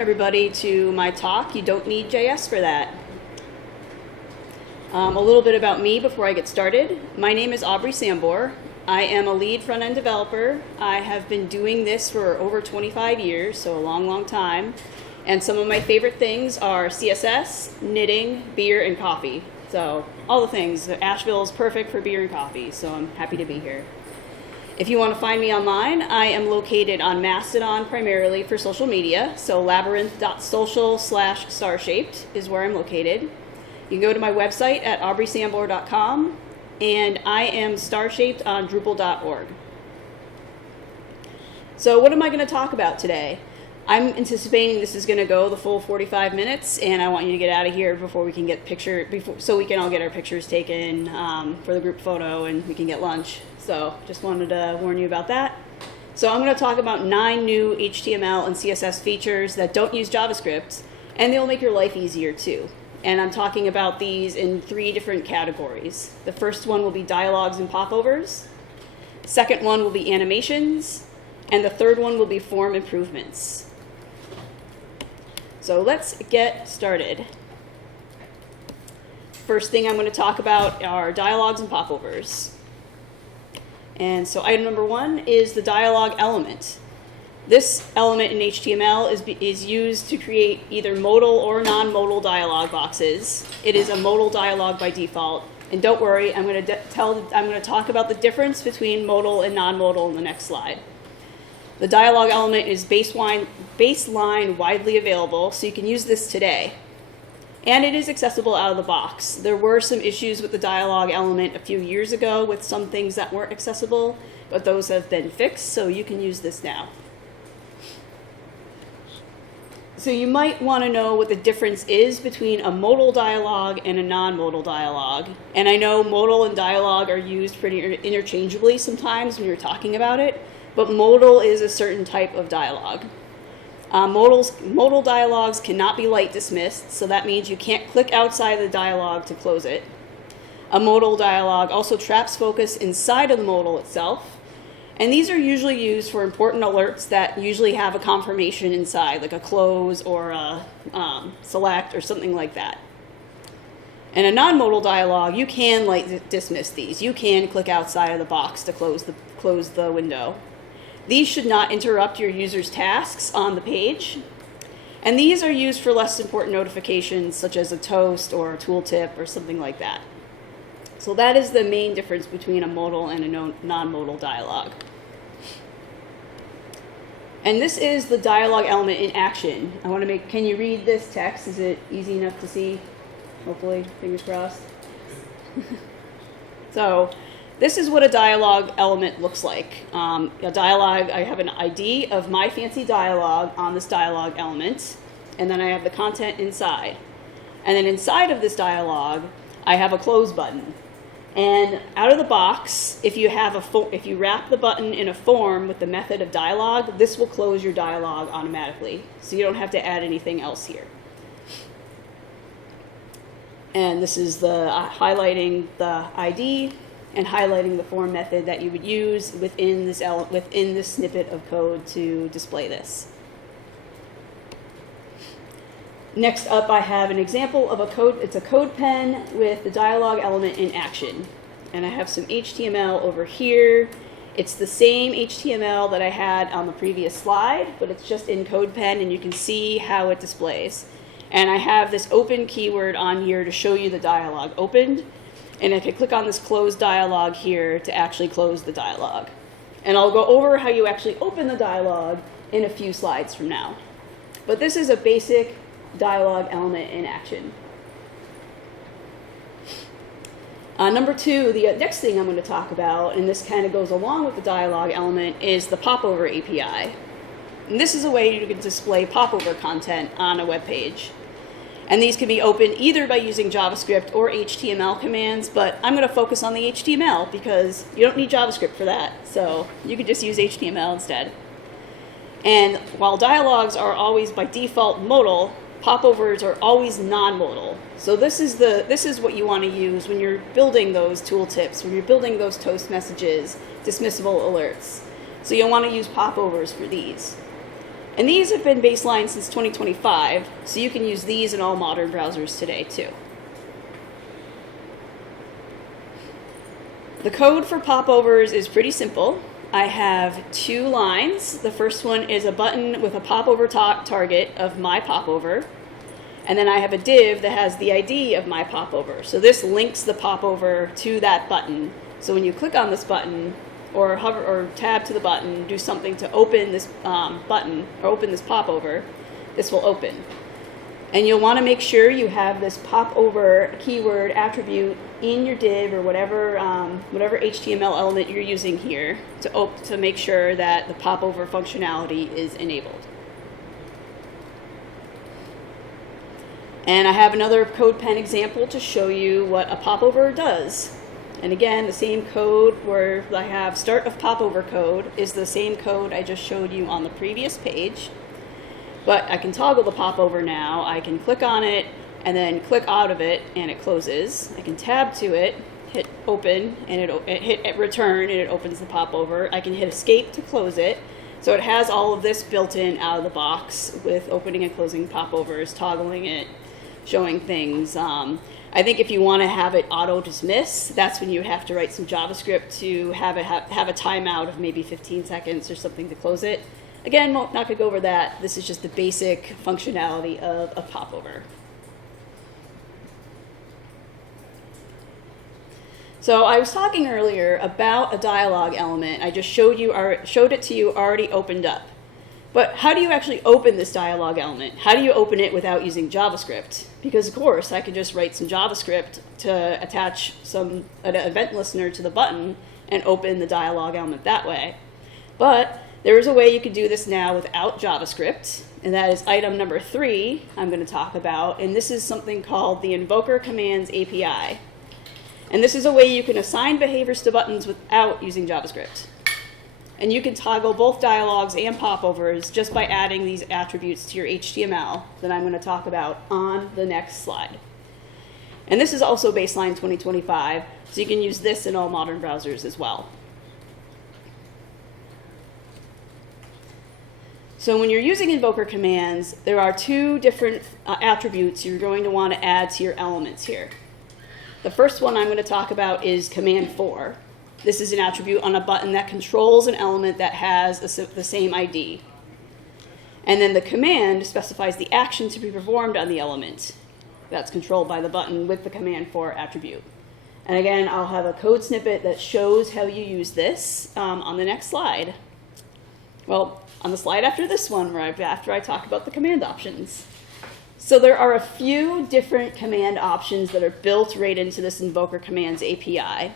Everybody to my talk. You don't need JS for that. A little bit about me before I get started. My name is Aubrey Sambor. I am a lead front-end developer. I have been doing this for over 25 years, so a long time. And some of my favorite things are CSS, knitting, beer, and coffee. So all the things. Asheville is perfect for beer and coffee, so I'm happy to be here. If you want to find me online, I am located on Mastodon primarily for social media. So labyrinth.social/starshaped is where I'm located. You can go to my website at aubreysambor.com, and I am starshaped on drupal.org. So what am I going to talk about today? I'm anticipating this is going to go the full 45 minutes, and I want you to get out of here before we can get so we can all get our pictures taken for the group photo, and we can get lunch. So just wanted to warn you about that. So I'm going to talk about 9 new HTML and CSS features that don't use JavaScript, and they'll make your life easier too. And I'm talking about these in 3 different categories. The first one will be dialogues and popovers. The second one will be animations. And the third one will be form improvements. So let's get started. First thing I'm going to talk about are dialogues and popovers. And so item number 1 is the dialogue element. This element in HTML is used to create either modal or non-modal dialog boxes. It is a modal dialog by default. And don't worry, I'm going to talk about the difference between modal and non-modal in the next slide. The dialog element is baseline widely available, so you can use this today. And it is accessible out of the box. There were some issues with the dialog element a few years ago with some things that weren't accessible, but those have been fixed, so you can use this now. So you might want to know what the difference is between a modal dialog and a non-modal dialog. And I know modal and dialog are used pretty interchangeably sometimes when you're talking about it, but modal is a certain type of dialog. Modal dialogues cannot be light dismissed, so that means you can't click outside the dialog to close it. A modal dialog also traps focus inside of the modal itself, and these are usually used for important alerts that usually have a confirmation inside, like a close or a select or something like that. In a non-modal dialog, you can light dismiss these. You can click outside of the box to close the window. These should not interrupt your user's tasks on the page. And these are used for less important notifications, such as a toast or a tooltip or something like that. So that is the main difference between a modal and a non-modal dialog. And this is the dialog element in action. Can you read this text? Is it easy enough to see? Hopefully, fingers crossed. So this is what a dialog element looks like. A dialog, I have an ID of my fancy dialog on this dialog element, and then I have the content inside. And then inside of this dialog, I have a close button. And out of the box, if you wrap the button in a form with the method of dialog, this will close your dialog automatically. So you don't have to add anything else here. And this is the highlighting the ID and highlighting the form method that you would use within this snippet of code to display this. Next up, I have an example of a code. It's a code pen with the dialog element in action. And I have some HTML over here. It's the same HTML that I had on the previous slide, but it's just in CodePen, and you can see how it displays. And I have this open keyword on here to show you the dialog opened. And I can click on this close dialog here to actually close the dialog. And I'll go over how you actually open the dialog in a few slides from now. But this is a basic dialog element in action. Number 2, the next thing I'm going to talk about, and this kind of goes along with the dialog element, is the Popover API. And this is a way you can display popover content on a web page. And these can be opened either by using JavaScript or HTML commands, but I'm going to focus on the HTML because you don't need JavaScript for that, so you can just use HTML instead. And while dialogues are always by default modal, popovers are always non-modal. So this is what you want to use when you're building those tooltips, when you're building those toast messages, dismissible alerts. So you'll want to use popovers for these. And these have been baseline since 2025, so you can use these in all modern browsers today too. The code for popovers is pretty simple. I have 2 lines. The first one is a button with a popover target of my popover. And then I have a div that has the ID of my popover. So this links the popover to that button. So when you click on this button, or hover or tab to the button, do something to open this button, or open this popover, this will open. And you'll want to make sure you have this popover keyword attribute in your div or whatever HTML element you're using here to make sure that the popover functionality is enabled. And I have another CodePen example to show you what a popover does. And again, the same code where I have start of popover code is the same code I just showed you on the previous page. But I can toggle the popover now. I can click on it and then click out of it and it closes. I can tab to it, hit open, and hit return and it opens the popover. I can hit escape to close it. So it has all of this built in out of the box with opening and closing popovers, toggling it, showing things. I think if you want to have it auto dismiss, that's when you have to write some JavaScript to have a timeout of maybe 15 seconds or something to close it. Again, not going to go over that. This is just the basic functionality of a popover. So I was talking earlier about a dialog element. I just showed it to you already opened up. But how do you actually open this dialog element? How do you open it without using JavaScript? Because of course I could just write some JavaScript to attach an event listener to the button and open the dialog element that way. But there is a way you can do this now without JavaScript, and that is item number 3 I'm going to talk about, and this is something called the Invoker Commands API. And this is a way you can assign behaviors to buttons without using JavaScript. And you can toggle both dialogs and popovers just by adding these attributes to your HTML that I'm going to talk about on the next slide. And this is also baseline 2025, so you can use this in all modern browsers as well. So when you're using Invoker commands, there are 2 different attributes you're going to want to add to your elements here. The first one I'm going to talk about is command 4. This is an attribute on a button that controls an element that has the same ID. And then the command specifies the action to be performed on the element that's controlled by the button with the command 4 attribute. And again, I'll have a code snippet that shows how you use this on the next slide. Well, on the slide after this one, after I talk about the command options. So there are a few different command options that are built right into this Invoker Commands API.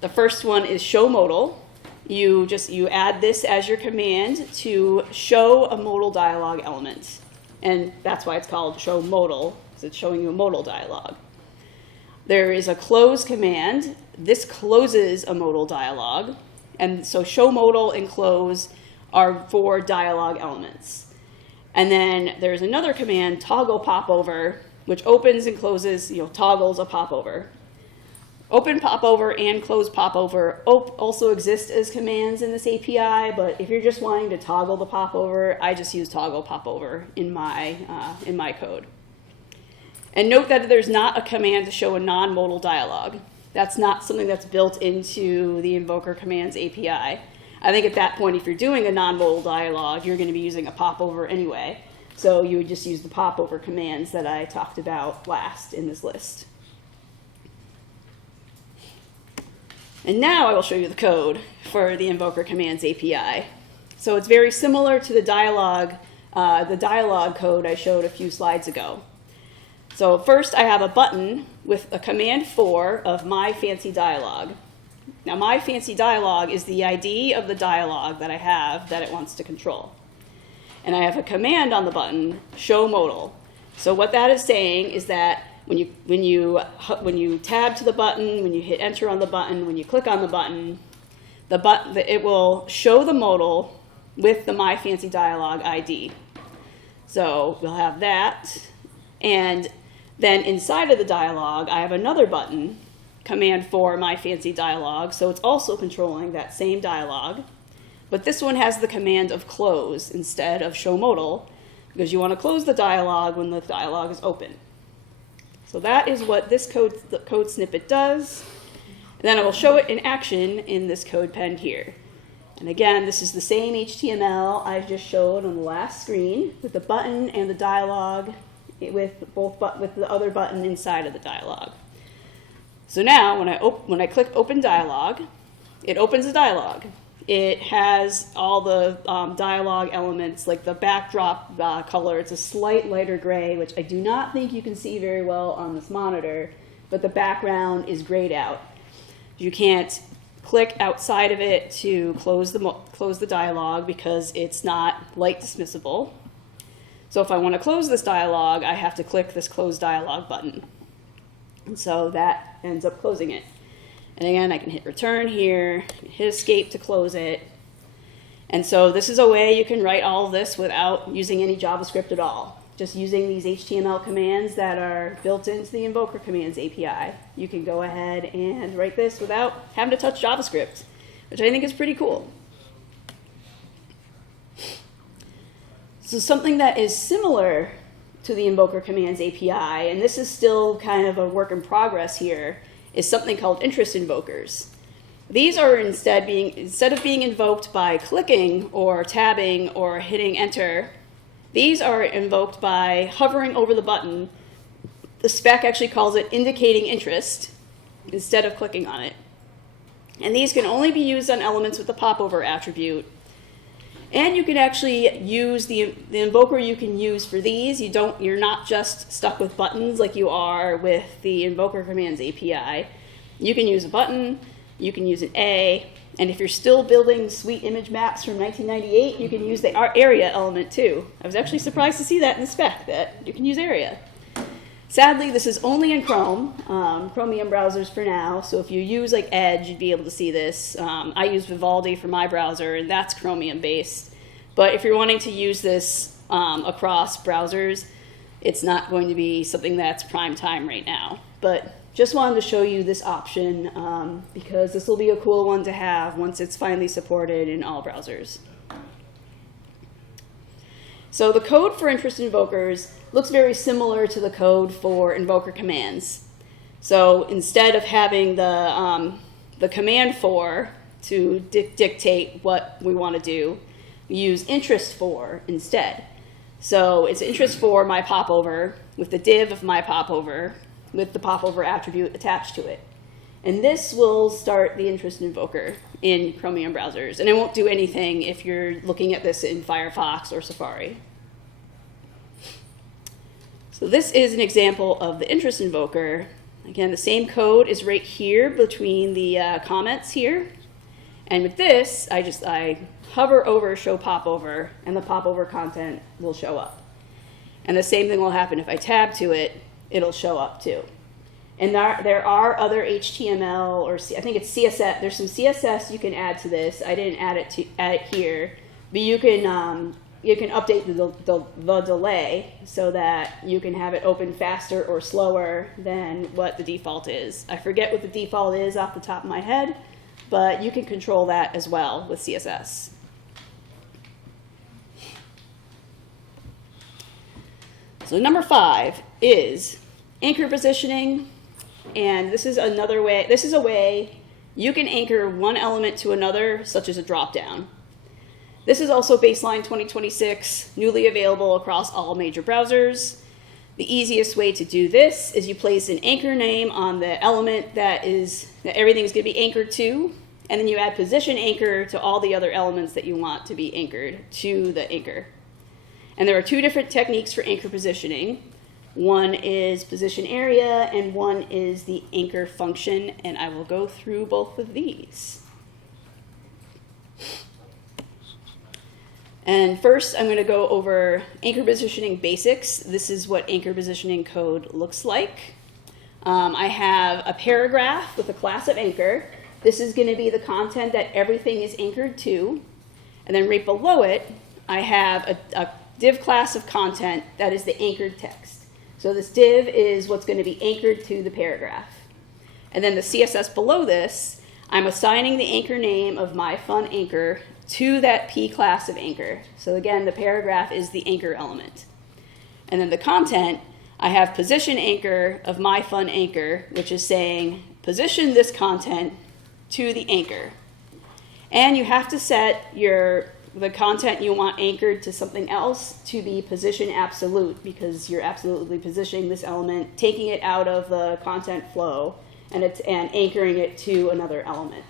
The first one is show modal. You add this as your command to show a modal dialog element. And that's why it's called show modal, because it's showing you a modal dialog. There is a close command. This closes a modal dialog. And so show modal and close are for dialog elements. And then there's another command, toggle popover, which opens and closes, toggles a popover. Open popover and close popover also exist as commands in this API, but if you're just wanting to toggle the popover, I just use toggle popover in my code. And note that there's not a command to show a non-modal dialog. That's not something that's built into the Invoker Commands API. I think at that point, if you're doing a non-modal dialog, you're going to be using a popover anyway. So you would just use the popover commands that I talked about last in this list. And now I will show you the code for the Invoker Commands API. So it's very similar to the dialog code I showed a few slides ago. So first I have a button with a command 4 of my fancy dialog. Now my fancy dialog is the ID of the dialog that I have that it wants to control. And I have a command on the button, show modal. So what that is saying is that when you tab to the button, when you hit enter on the button, when you click on the button, it will show the modal with the my fancy dialog ID. So we'll have that. And then inside of the dialog, I have another button, command 4 my fancy dialog. So it's also controlling that same dialog. But this one has the command of close instead of show modal, because you want to close the dialog when the dialog is open. So that is what this code snippet does. And then I will show it in action in this code penned here. And again, this is the same HTML I just showed on the last screen with the button and the dialog with the other button inside of the dialog. So now when I click open dialog, it opens a dialog. It has all the dialog elements, like the backdrop color. It's a slight lighter gray, which I do not think you can see very well on this monitor, but the background is grayed out. You can't click outside of it to close the dialog because it's not light dismissible. So if I want to close this dialog, I have to click this close dialog button. And so that ends up closing it. And again, I can hit return here, hit escape to close it. And so this is a way you can write all of this without using any JavaScript at all. Just using these HTML commands that are built into the Invoker Commands API. You can go ahead and write this without having to touch JavaScript, which I think is pretty cool. So something that is similar to the Invoker Commands API, and this is still kind of a work in progress here, is something called interest invokers. These are instead of being invoked by clicking or tabbing or hitting enter, these are invoked by hovering over the button. The spec actually calls it indicating interest instead of clicking on it. And these can only be used on elements with the popover attribute. And you can actually use the invoker you can use for these. You're not just stuck with buttons like you are with the Invoker Commands API. You can use a button, you can use an A, and if you're still building sweet image maps from 1998, you can use the area element too. I was actually surprised to see that in the spec, that you can use area. Sadly, this is only in Chrome, Chromium browsers for now, so if you use like Edge, you'd be able to see this. I use Vivaldi for my browser, and that's Chromium based. But if you're wanting to use this across browsers, it's not going to be something that's prime time right now. But just wanted to show you this option because this will be a cool one to have once it's finally supported in all browsers. So the code for interest invokers looks very similar to the code for invoker commands. So instead of having the command for to dictate what we want to do, we use interest for instead. So it's interest for my popover with the div of my popover with the popover attribute attached to it. And this will start the interest invoker in Chromium browsers. And it won't do anything if you're looking at this in Firefox or Safari. So this is an example of the interest invoker. Again, the same code is right here between the comments here. And with this, I hover over show popover, and the popover content will show up. And the same thing will happen if I tab to it, it'll show up too. And there are other HTML, or I think it's CSS. There's some CSS you can add to this. I didn't add it here, but you can update the delay so that you can have it open faster or slower than what the default is. I forget what the default is off the top of my head, but you can control that as well with CSS. So number 5 is anchor positioning, and this is another way. This is a way you can anchor one element to another, such as a dropdown. This is also Baseline 2026, newly available across all major browsers. The easiest way to do this is you place an anchor name on the element that everything's going to be anchored to, and then you add position anchor to all the other elements that you want to be anchored to the anchor. And there are 2 different techniques for anchor positioning. One is position area, and one is the anchor function, and I will go through both of these. And first, I'm going to go over anchor positioning basics. This is what anchor positioning code looks like. I have a paragraph with a class of anchor. This is going to be the content that everything is anchored to. And then right below it, I have a div class of content that is the anchored text. So this div is what's going to be anchored to the paragraph. And then the CSS below this, I'm assigning the anchor name of my fun anchor to that P class of anchor. So again, the paragraph is the anchor element. And then the content, I have position anchor of my fun anchor, which is saying position this content to the anchor. And you have to set the content you want anchored to something else to be position absolute, because you're absolutely positioning this element, taking it out of the content flow, and anchoring it to another element.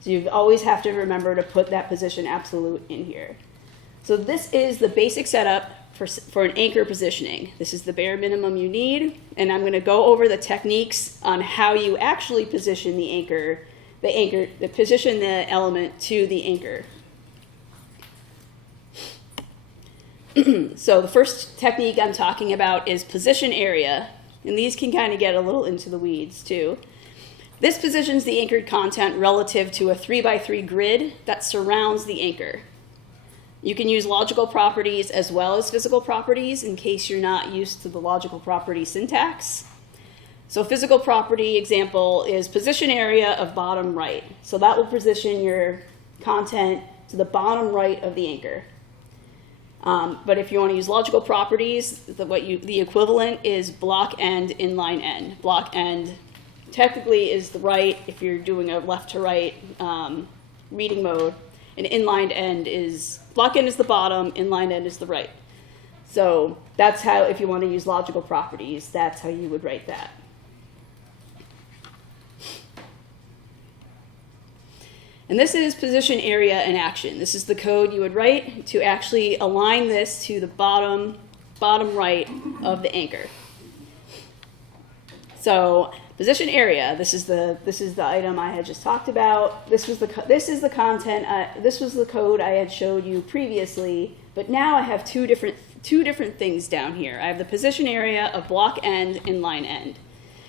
So you always have to remember to put that position absolute in here. So this is the basic setup for an anchor positioning. This is the bare minimum you need, and I'm going to go over the techniques on how you actually position position the element to the anchor. So the first technique I'm talking about is position area, and these can kind of get a little into the weeds too. This positions the anchored content relative to a 3x3 grid that surrounds the anchor. You can use logical properties as well as physical properties in case you're not used to the logical property syntax. So physical property example is position area of bottom right. So that will position your content to the bottom right of the anchor. But if you want to use logical properties, the equivalent is block end, inline end. Block end technically is the right if you're doing a left to right reading mode, and inline end is, block end is the bottom, inline end is the right. So that's how, if you want to use logical properties, that's how you would write that. And this is position area in action. This is the code you would write to actually align this to the bottom right of the anchor. So position area. This is the item I had just talked about. This is the content. This was the code I had showed you previously. But now I have two different things down here. I have the position area of block end, inline end,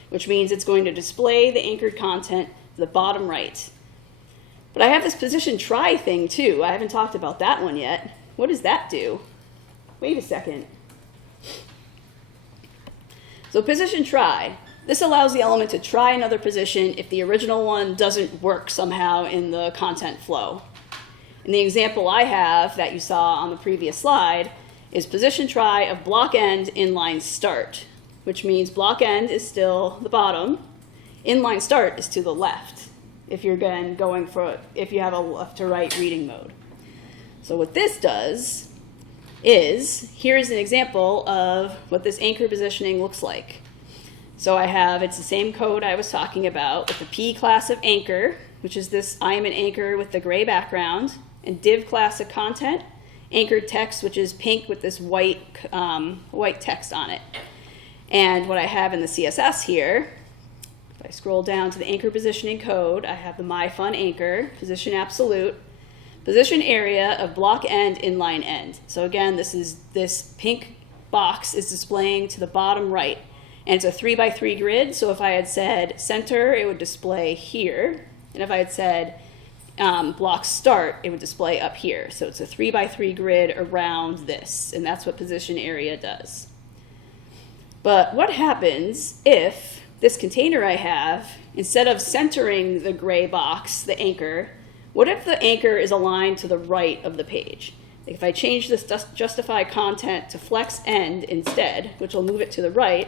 which means it's going to display the anchored content to the bottom right. But I have this position try thing too. I haven't talked about that one yet. What does that do? Wait a second. So position try. This allows the element to try another position if the original one doesn't work somehow in the content flow. And the example I have that you saw on the previous slide is position try of block end inline start, which means block end is still the bottom, inline start is to the left. If you're if you have a left to right reading mode. So what this does is, here's an example of what this anchor positioning looks like. So it's the same code I was talking about with the P class of anchor, which is this I am an anchor with the gray background, and div class of content, anchored text, which is pink with this white text on it. And what I have in the CSS here, I scroll down to the anchor positioning code, I have the my fun anchor, position absolute, position area of block end, inline end. So again, this pink box is displaying to the bottom right. And it's a 3x3 grid, so if I had said center, it would display here. And if I had said block start, it would display up here. So it's a 3x3 grid around this, and that's what position area does. But what happens if this container I have, instead of centering the gray box, the anchor, what if the anchor is aligned to the right of the page? If I change this justify content to flex end instead, which will move it to the right,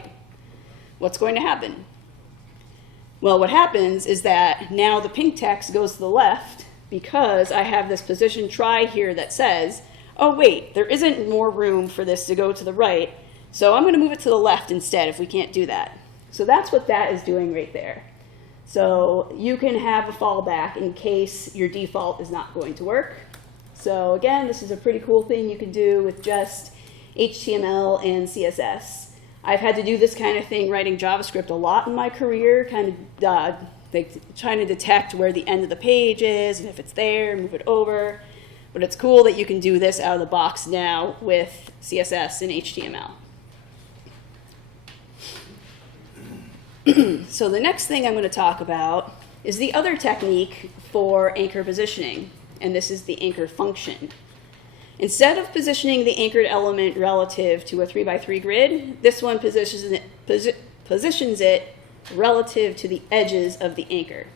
what's going to happen? Well, what happens is that now the pink text goes to the left because I have this position try here that says, oh wait, there isn't more room for this to go to the right, so I'm going to move it to the left instead if we can't do that. So that's what that is doing right there. So you can have a fallback in case your default is not going to work. So again, this is a pretty cool thing you can do with just HTML and CSS. I've had to do this kind of thing writing JavaScript a lot in my career, kind of trying to detect where the end of the page is, and if it's there, move it over. But it's cool that you can do this out of the box now with CSS and HTML. So the next thing I'm going to talk about is the other technique for anchor positioning, and this is the anchor function. Instead of positioning the anchored element relative to a 3x3 grid, this one positions it relative to the edges of the anchor.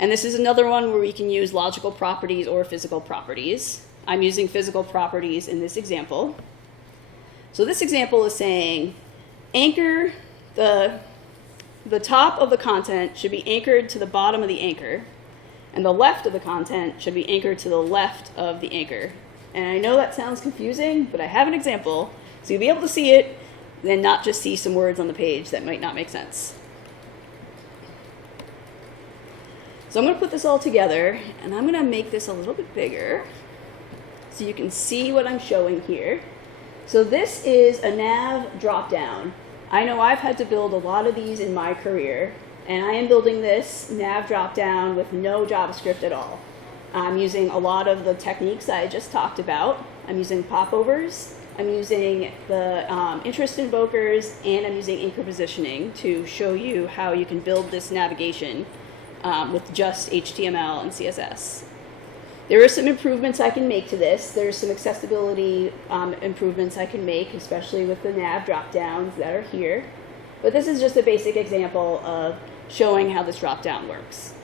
And this is another one where we can use logical properties or physical properties. I'm using physical properties in this example. So this example is saying anchor, the top of the content should be anchored to the bottom of the anchor, and the left of the content should be anchored to the left of the anchor. And I know that sounds confusing, but I have an example, so you'll be able to see it, and not just see some words on the page that might not make sense. So I'm going to put this all together, and I'm going to make this a little bit bigger so you can see what I'm showing here. So this is a nav dropdown. I know I've had to build a lot of these in my career, and I am building this nav dropdown with no JavaScript at all. I'm using a lot of the techniques I just talked about. I'm using popovers, I'm using the interest invokers, and I'm using anchor positioning to show you how you can build this navigation with just HTML and CSS. There are some improvements I can make to this. There's some accessibility improvements I can make, especially with the nav dropdowns that are here. But this is just a basic example of showing how this dropdown works.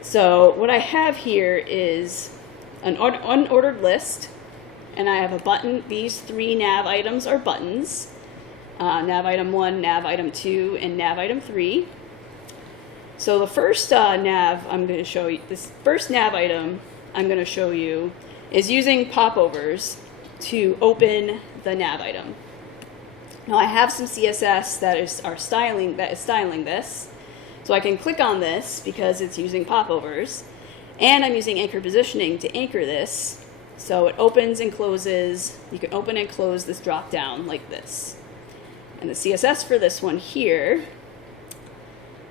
So what I have here is an unordered list, and I have a button. These 3 nav items are buttons. Nav item 1, nav item 2, and nav item 3. So the first nav I'm going to show you, this first nav item I'm going to show you is using popovers to open the nav item. Now I have some CSS that is styling this, so I can click on this because it's using popovers, and I'm using anchor positioning to anchor this, so it opens and closes. You can open and close this drop down like this. And the CSS for this one here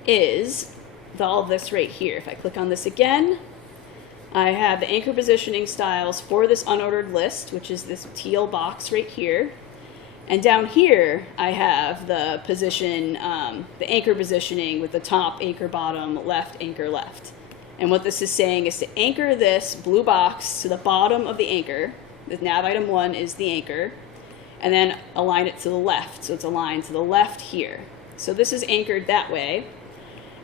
is all of this right here. If I click on this again, I have the anchor positioning styles for this unordered list, which is this teal box right here. And down here, I have the position, the anchor positioning with the top anchor bottom, left anchor left. And what this is saying is to anchor this blue box to the bottom of the anchor. The nav item 1 is the anchor. And then align it to the left. So it's aligned to the left here. So this is anchored that way.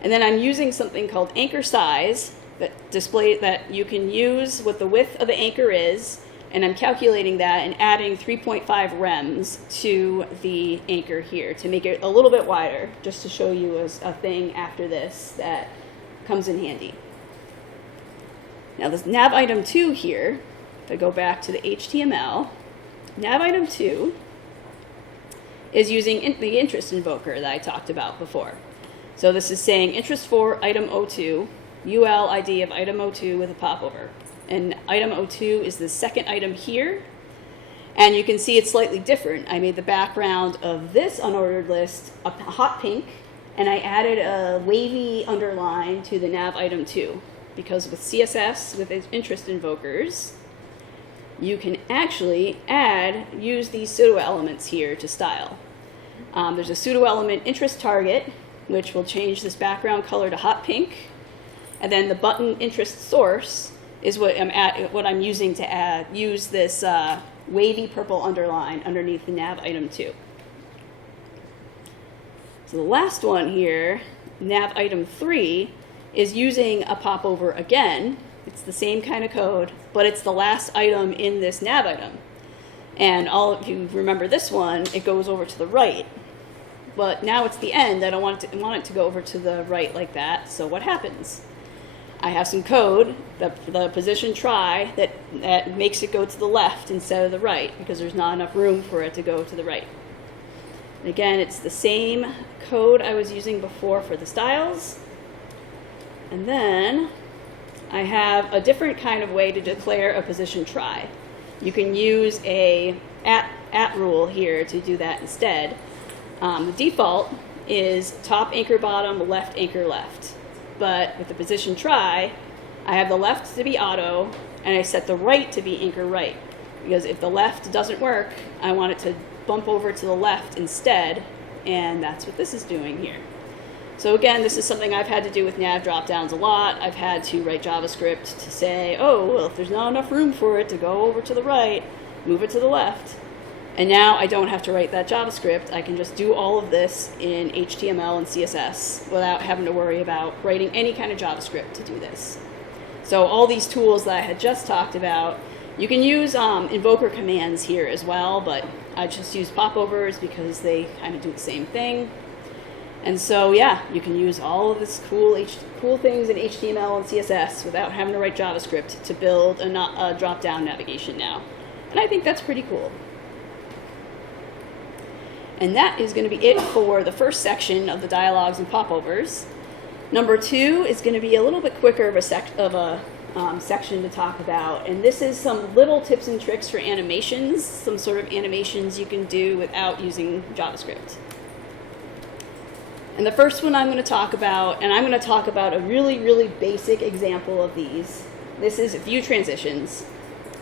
And then I'm using something called anchor size that you can use what the width of the anchor is, and I'm calculating that and adding 3.5 rems to the anchor here to make it a little bit wider, just to show you a thing after this that comes in handy. Now this nav item 2 here, if I go back to the HTML, nav item 2 is using the interest invoker that I talked about before. So this is saying interest for item 02, UL ID of item 02 with a popover. And item 02 is the second item here. And you can see it's slightly different. I made the background of this unordered list a hot pink, and I added a wavy underline to the nav item 2. Because with CSS, with its interest invokers, you can actually use these pseudo elements here to style. There's a pseudo element interest target, which will change this background color to hot pink. And then the button interest source is what I'm using to use this wavy purple underline underneath the nav item 2. So the last one here, nav item 3, is using a popover again. It's the same kind of code, but it's the last item in this nav item. And if you remember this one, it goes over to the right. But now it's the end. I don't want it to go over to the right like that. So what happens? I have some code, the position try, that makes it go to the left instead of the right because there's not enough room for it to go to the right. And again, it's the same code I was using before for the styles. And then I have a different kind of way to declare a position try. You can use a at rule here to do that instead. The default is top anchor bottom, left anchor left. But with the position try, I have the left to be auto, and I set the right to be anchor right. Because if the left doesn't work, I want it to bump over to the left instead, and that's what this is doing here. So again, this is something I've had to do with nav dropdowns a lot. I've had to write JavaScript to say, oh, well, if there's not enough room for it to go over to the right, move it to the left. And now I don't have to write that JavaScript. I can just do all of this in HTML and CSS without having to worry about writing any kind of JavaScript to do this. So all these tools that I had just talked about, you can use Invoker Commands here as well, but I just use popovers because they kind of do the same thing. And so, yeah, you can use all of this cool things in HTML and CSS without having to write JavaScript to build a drop-down navigation now. And I think that's pretty cool. And that is going to be it for the first section of the dialogues and popovers. Number 2 is going to be a little bit quicker of a section to talk about. And this is some little tips and tricks for animations, some sort of animations you can do without using JavaScript. And the first one I'm going to talk about, and I'm going to talk about a really, really basic example of these. This is view transitions.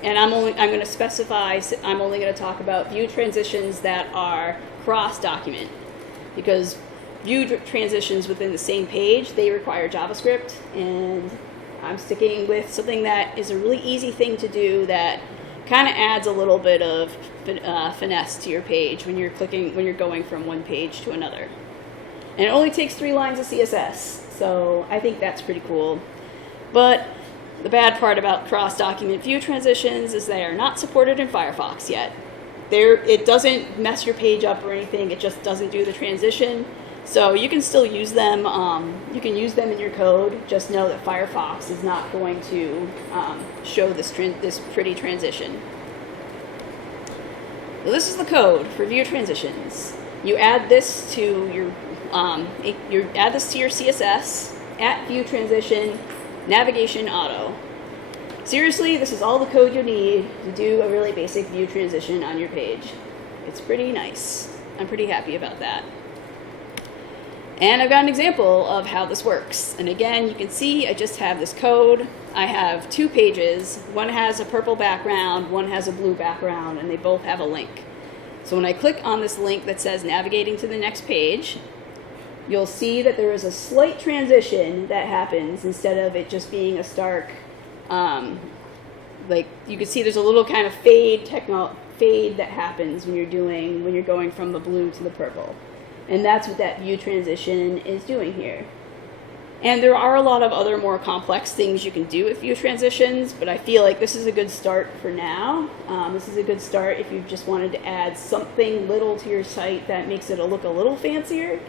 And I'm only going to talk about view transitions that are cross-document, because view transitions within the same page, they require JavaScript, and I'm sticking with something that is a really easy thing to do that kind of adds a little bit of finesse to your page when you're going from one page to another. And it only takes 3 lines of CSS, so I think that's pretty cool. But the bad part about cross-document view transitions is they are not supported in Firefox yet. It doesn't mess your page up or anything, it just doesn't do the transition. So you can still use them, you can use them in your code, just know that Firefox is not going to show this pretty transition. So this is the code for view transitions. You add this to your CSS at view transition navigation auto. Seriously, this is all the code you need to do a really basic view transition on your page. It's pretty nice. I'm pretty happy about that. And I've got an example of how this works. And again, you can see I just have this code. I have 2 pages. One has a purple background, one has a blue background, and they both have a link. So when I click on this link that says navigating to the next page, you'll see that there is a slight transition that happens instead of it just being a stark, like you can see there's a little kind of fade that happens when you're going from the blue to the purple. And that's what that view transition is doing here. And there are a lot of other more complex things you can do with view transitions, but I feel like this is a good start for now. This is a good start if you just wanted to add something little to your site that makes it look a little fancier.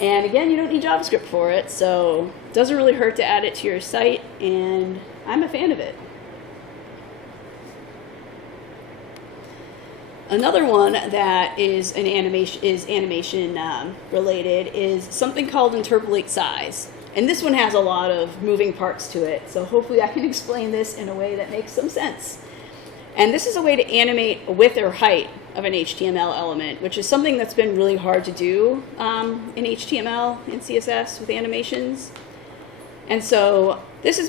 And again, you don't need JavaScript for it, so it doesn't really hurt to add it to your site, and I'm a fan of it. Another one that is animation related is something called interpolate size. And this one has a lot of moving parts to it, so hopefully I can explain this in a way that makes some sense. And this is a way to animate a width or height of an HTML element, which is something that's been really hard to do in HTML and CSS with animations. And so this is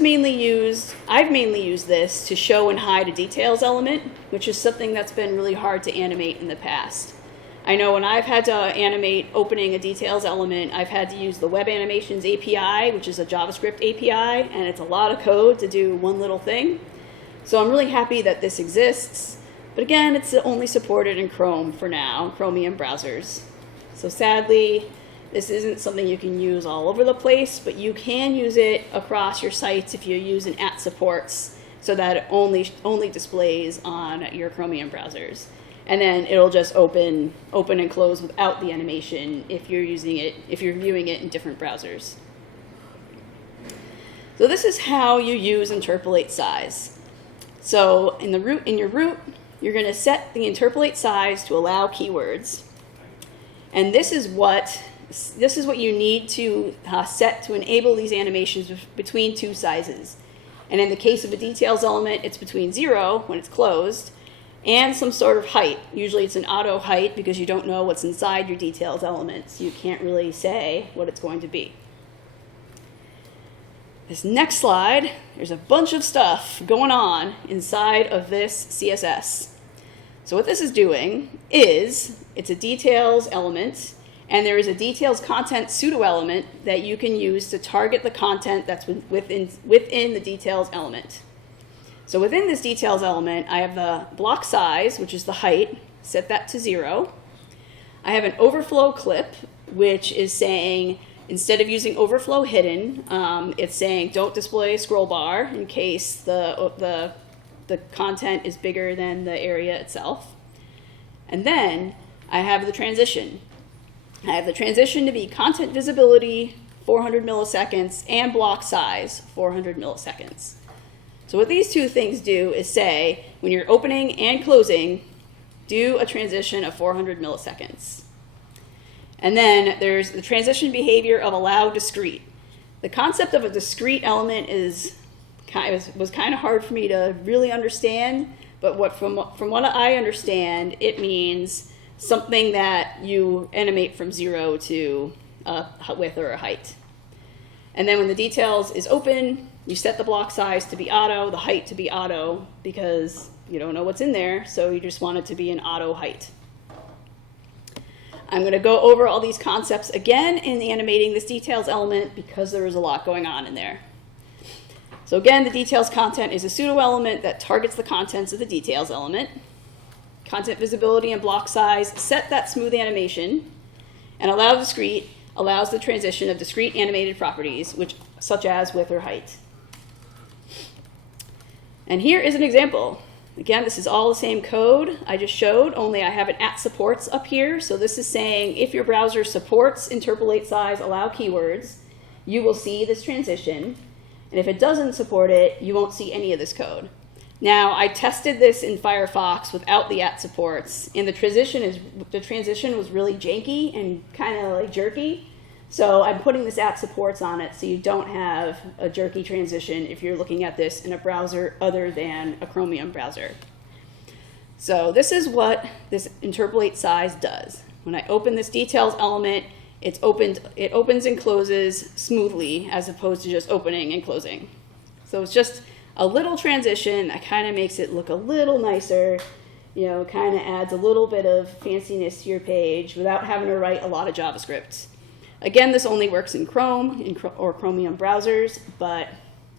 I've mainly used this to show and hide a details element, which is something that's been really hard to animate in the past. I know when I've had to animate opening a details element, I've had to use the Web Animations API, which is a JavaScript API, and it's a lot of code to do one little thing. So I'm really happy that this exists. But again, it's only supported in Chrome for now, Chromium browsers. So sadly, this isn't something you can use all over the place, but you can use it across your sites if you use an 'supports, so that it only displays on your Chromium browsers. And then it'll just open and close without the animation if you're viewing it in different browsers. So this is how you use interpolate size. So in your root, you're going to set the interpolate size to allow keywords. And this is what you need to set to enable these animations between 2 sizes. And in the case of a details element, it's between 0 when it's closed and some sort of height. Usually it's an auto height because you don't know what's inside your details elements. You can't really say what it's going to be. This next slide, there's a bunch of stuff going on inside of this CSS. So what this is doing is, it's a details element, and there is a details content pseudo element that you can use to target the content that's within the details element. So within this details element, I have the block size, which is the height, set that to 0. I have an overflow clip, which is saying, instead of using overflow hidden, it's saying don't display a scroll bar in case the content is bigger than the area itself. And then I have the transition. I have the transition to be content visibility, 400 milliseconds, and block size, 400 milliseconds. So what these two things do is say, when you're opening and closing, do a transition of 400 milliseconds. And then there's the transition behavior of allow discrete. The concept of a discrete element was kind of hard for me to really understand, but from what I understand, it means something that you animate from 0 to a width or a height. And then when the details is open, you set the block size to be auto, the height to be auto, because you don't know what's in there, so you just want it to be an auto height. I'm going to go over all these concepts again in animating this details element because there is a lot going on in there. So again, the details content is a pseudo element that targets the contents of the details element. Content visibility and block size set that smooth animation, and allow discrete allows the transition of discrete animated properties, such as width or height. And here is an example. Again, this is all the same code I just showed, only I have an @supports up here. So this is saying if your browser supports interpolate size allow keywords, you will see this transition. And if it doesn't support it, you won't see any of this code. Now, I tested this in Firefox without the @supports, and the transition was really janky and kind of like jerky. So I'm putting this @supports on it so you don't have a jerky transition if you're looking at this in a browser other than a Chromium browser. So this is what this interpolate size does. When I open this details element, it opens and closes smoothly as opposed to just opening and closing. So it's just a little transition that kind of makes it look a little nicer, kind of adds a little bit of fanciness to your page without having to write a lot of JavaScript. Again, this only works in Chrome or Chromium browsers, but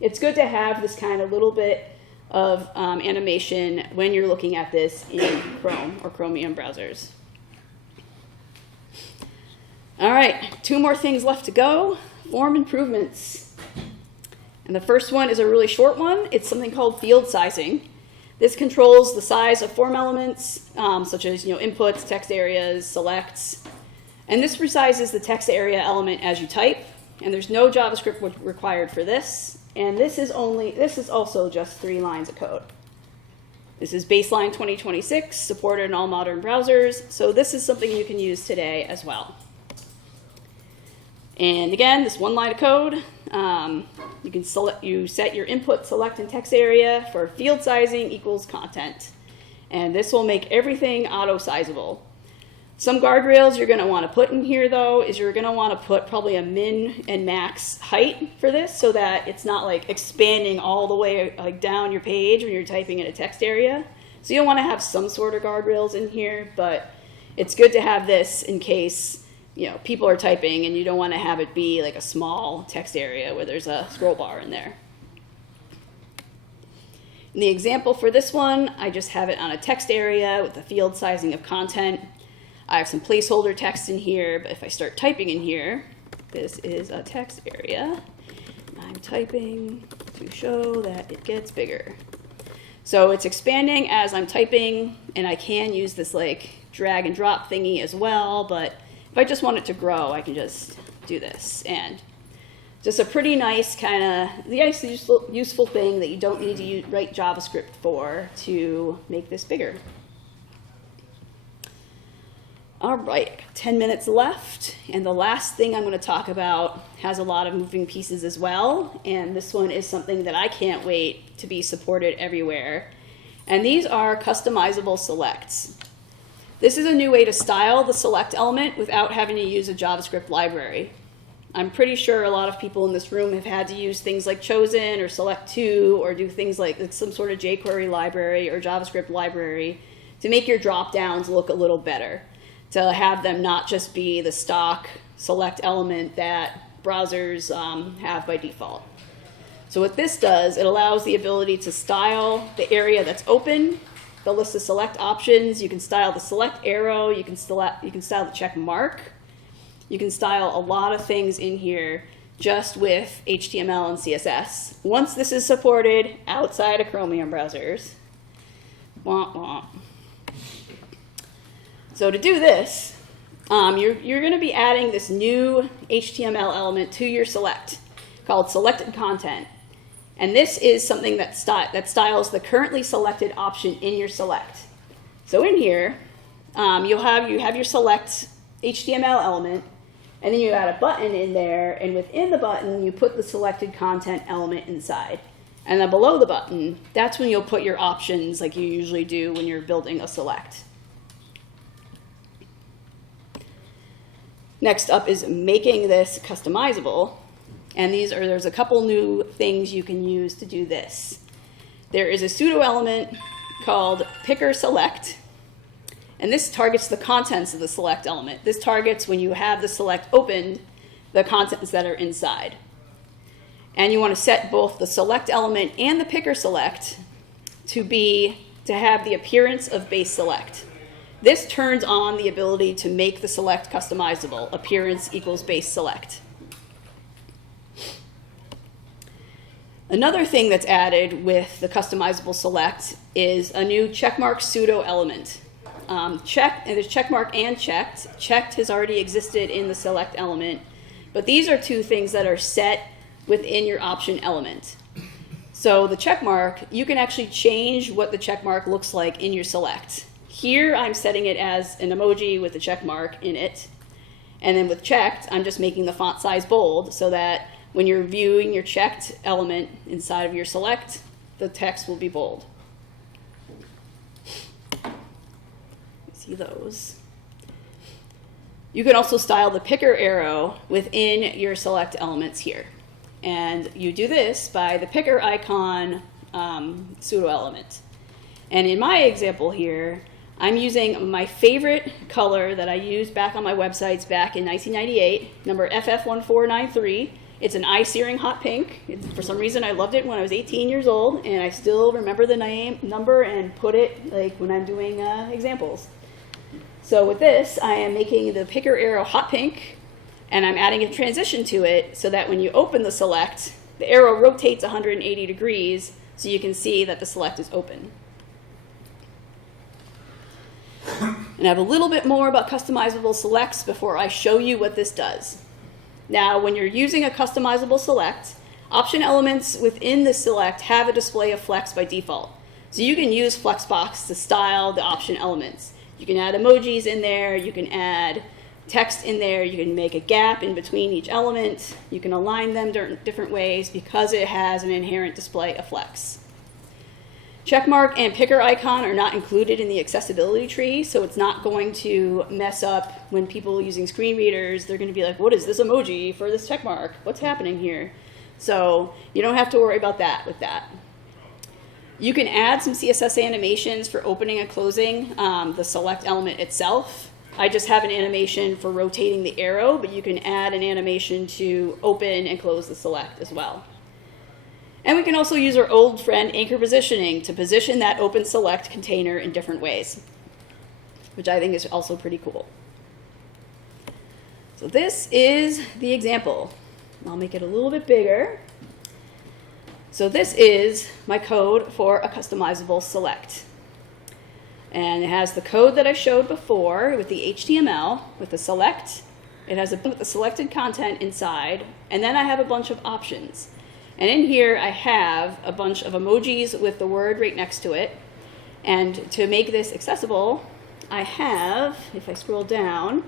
it's good to have this kind of little bit of animation when you're looking at this in Chrome or Chromium browsers. All right, 2 more things left to go. Form improvements. And the first one is a really short one. It's something called field sizing. This controls the size of form elements, such as inputs, text areas, selects. And this resizes the text area element as you type. And there's no JavaScript required for this. And this is also just 3 lines of code. This is baseline 2026, supported in all modern browsers. So this is something you can use today as well. And again, this 1 line of code, you set your input, select, and text area for field sizing equals content. And this will make everything auto-sizable. Some guardrails you're going to want to put in here, though, is you're going to want to put probably a min and max height for this so that it's not like expanding all the way down your page when you're typing in a text area. So you'll want to have some sort of guardrails in here, but it's good to have this in case people are typing and you don't want to have it be like a small text area where there's a scroll bar in there. In the example for this one, I just have it on a text area with the field sizing of content. I have some placeholder text in here, but if I start typing in here, this is a text area. I'm typing to show that it gets bigger. So it's expanding as I'm typing, and I can use this drag and drop thingy as well, but if I just want it to grow, I can just do this. And just a pretty nice useful thing that you don't need to write JavaScript for to make this bigger. All right, 10 minutes left, and the last thing I'm going to talk about has a lot of moving pieces as well, and this one is something that I can't wait to be supported everywhere, and these are customizable selects. This is a new way to style the select element without having to use a JavaScript library. I'm pretty sure a lot of people in this room have had to use things like chosen or select to or do things like some sort of jQuery library or JavaScript library to make your drop downs look a little better, to have them not just be the stock select element that browsers have by default. So what this does, it allows the ability to style the area that's open the list of select options. You can style the select arrow. You can style the check mark. You can style a lot of things in here just with HTML and CSS. Once this is supported outside of Chromium browsers. Wah, wah. So to do this, you're going to be adding this new HTML element to your select called selected content. And this is something that styles the currently selected option in your select. So in here, you have your select HTML element, and then you add a button in there, and within the button, you put the selected content element inside. And then below the button, that's when you'll put your options like you usually do when you're building a select. Next up is making this customizable. And there's a couple new things you can use to do this. There is a pseudo element called picker select. And this targets the contents of the select element. This targets when you have the select opened, the contents that are inside. And you want to set both the select element and the picker select to have the appearance of base select. This turns on the ability to make the select customizable. Appearance equals base select. Another thing that's added with the customizable select is a new checkmark pseudo element. And there's checkmark and checked. Checked has already existed in the select element, but these are two things that are set within your option element. So the checkmark, you can actually change what the checkmark looks like in your select. Here I'm setting it as an emoji with a checkmark in it. And then with checked, I'm just making the font size bold so that when you're viewing your checked element inside of your select, the text will be bold. See those. You can also style the picker arrow within your select elements here. And you do this by the picker icon pseudo element. And in my example here, I'm using my favorite color that I used back on my websites back in 1998, number FF1493. It's an eye-searing hot pink. For some reason, I loved it when I was 18 years old, and I still remember the number and put it like when I'm doing examples. So with this, I am making the picker arrow hot pink, and I'm adding a transition to it so that when you open the select, the arrow rotates 180 degrees so you can see that the select is open. And I have a little bit more about customizable selects before I show you what this does. Now, when you're using a customizable select, option elements within the select have a display of flex by default. So you can use Flexbox to style the option elements. You can add emojis in there, you can add text in there, you can make a gap in between each element, you can align them different ways because it has an inherent display of flex. Checkmark and picker icon are not included in the accessibility tree, so it's not going to mess up when people using screen readers. They're going to be like, what is this emoji for this checkmark? What's happening here? So you don't have to worry about that with that. You can add some CSS animations for opening and closing the select element itself. I just have an animation for rotating the arrow, but you can add an animation to open and close the select as well. And we can also use our old friend anchor positioning to position that open select container in different ways, which I think is also pretty cool. So this is the example. I'll make it a little bit bigger. So this is my code for a customizable select. And it has the code that I showed before with the HTML, with the select. It has with the selected content inside, and then I have a bunch of options. And in here, I have a bunch of emojis with the word right next to it. And to make this accessible, I have, if I scroll down,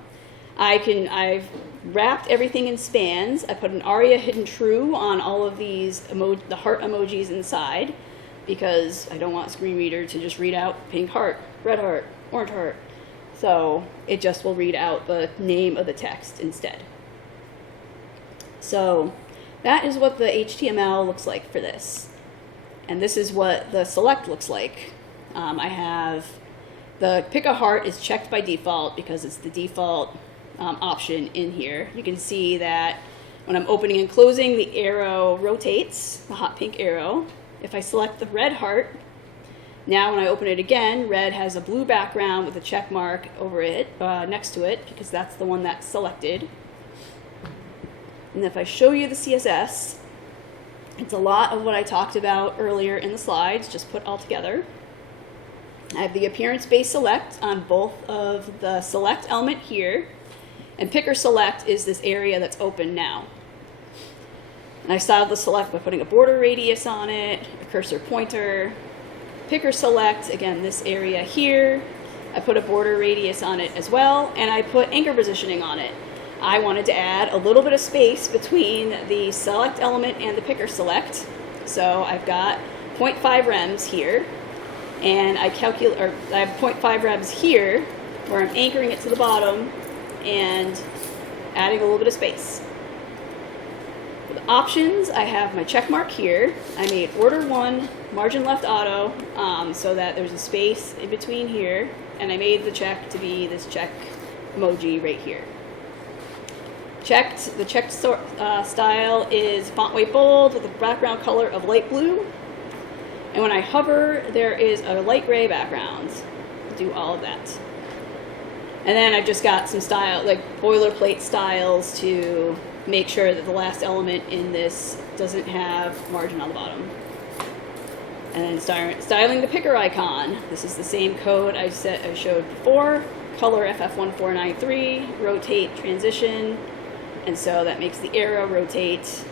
I've wrapped everything in spans. I put an aria hidden true on all of these, the heart emojis inside, because I don't want a screen reader to just read out pink heart, red heart, orange heart. So it just will read out the name of the text instead. So that is what the HTML looks like for this. And this is what the select looks like. I have the pick a heart is checked by default because it's the default option in here. You can see that when I'm opening and closing, the arrow rotates, the hot pink arrow. If I select the red heart, Now when I open it again, red has a blue background with a check mark over it, next to it, because that's the one that's selected. And if I show you the CSS, it's a lot of what I talked about earlier in the slides, just put all together. I have the appearance-based select on both of the select element here, and picker select is this area that's open now. And I styled the select by putting a border radius on it, a cursor pointer. Picker select, again, this area here. I put a border radius on it as well, and I put anchor positioning on it. I wanted to add a little bit of space between the select element and the picker select. So I've got 0.5 rems here, and I have 0.5 rems here, where I'm anchoring it to the bottom and adding a little bit of space. For the options, I have my check mark here. I made order 1, margin left auto, so that there's a space in between here, and I made the check to be this check emoji right here. The checked style is font weight bold with a background color of light blue. And when I hover, there is a light gray background. Do all of that. And then I've just got some style, like boilerplate styles to make sure that the last element in this doesn't have margin on the bottom. And then styling the picker icon. This is the same code I showed before. Color FF1493, rotate, transition. And so that makes the arrow rotate.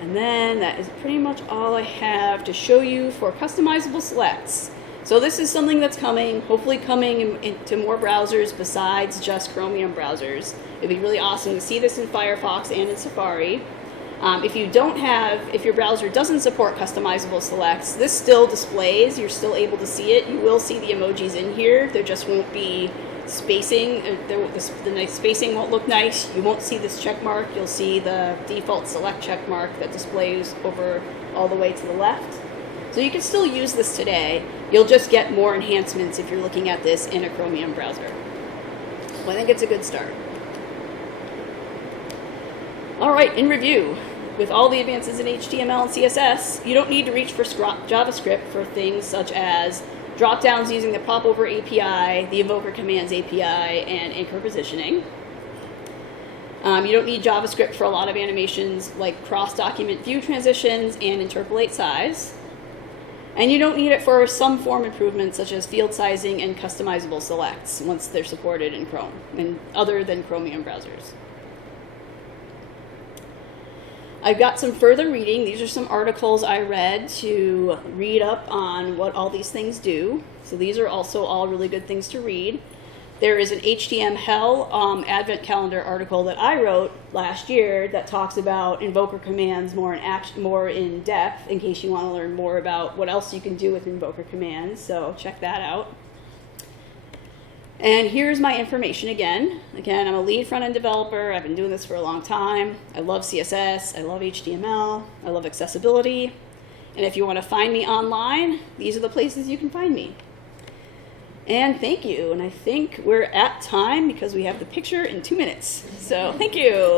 And then that is pretty much all I have to show you for customizable selects. So this is something that's coming, hopefully coming into more browsers besides just Chromium browsers. It'd be really awesome to see this in Firefox and in Safari. If your browser doesn't support customizable selects, this still displays, you're still able to see it. You will see the emojis in here. There just won't be spacing. The spacing won't look nice. You won't see this check mark. You'll see the default select check mark that displays over all the way to the left. So you can still use this today. You'll just get more enhancements if you're looking at this in a Chromium browser. So I think it's a good start. All right, in review, with all the advances in HTML and CSS, you don't need to reach for JavaScript for things such as drop-downs using the Popover API, the Invoker Commands API, and anchor positioning. You don't need JavaScript for a lot of animations like cross-document view transitions and interpolate size. And you don't need it for some form improvements such as field sizing and customizable selects once they're supported in Chrome and other than Chromium browsers. I've got some further reading. These are some articles I read to read up on what all these things do. So these are also all really good things to read. There is an HTML Advent Calendar article that I wrote last year that talks about Invoker Commands more in depth in case you want to learn more about what else you can do with Invoker Commands. So check that out. And here's my information again. Again, I'm a lead front-end developer. I've been doing this for a long time. I love CSS. I love HTML. I love accessibility. And if you want to find me online, these are the places you can find me. And thank you. And I think we're at time because we have the picture in 2 minutes. So thank you.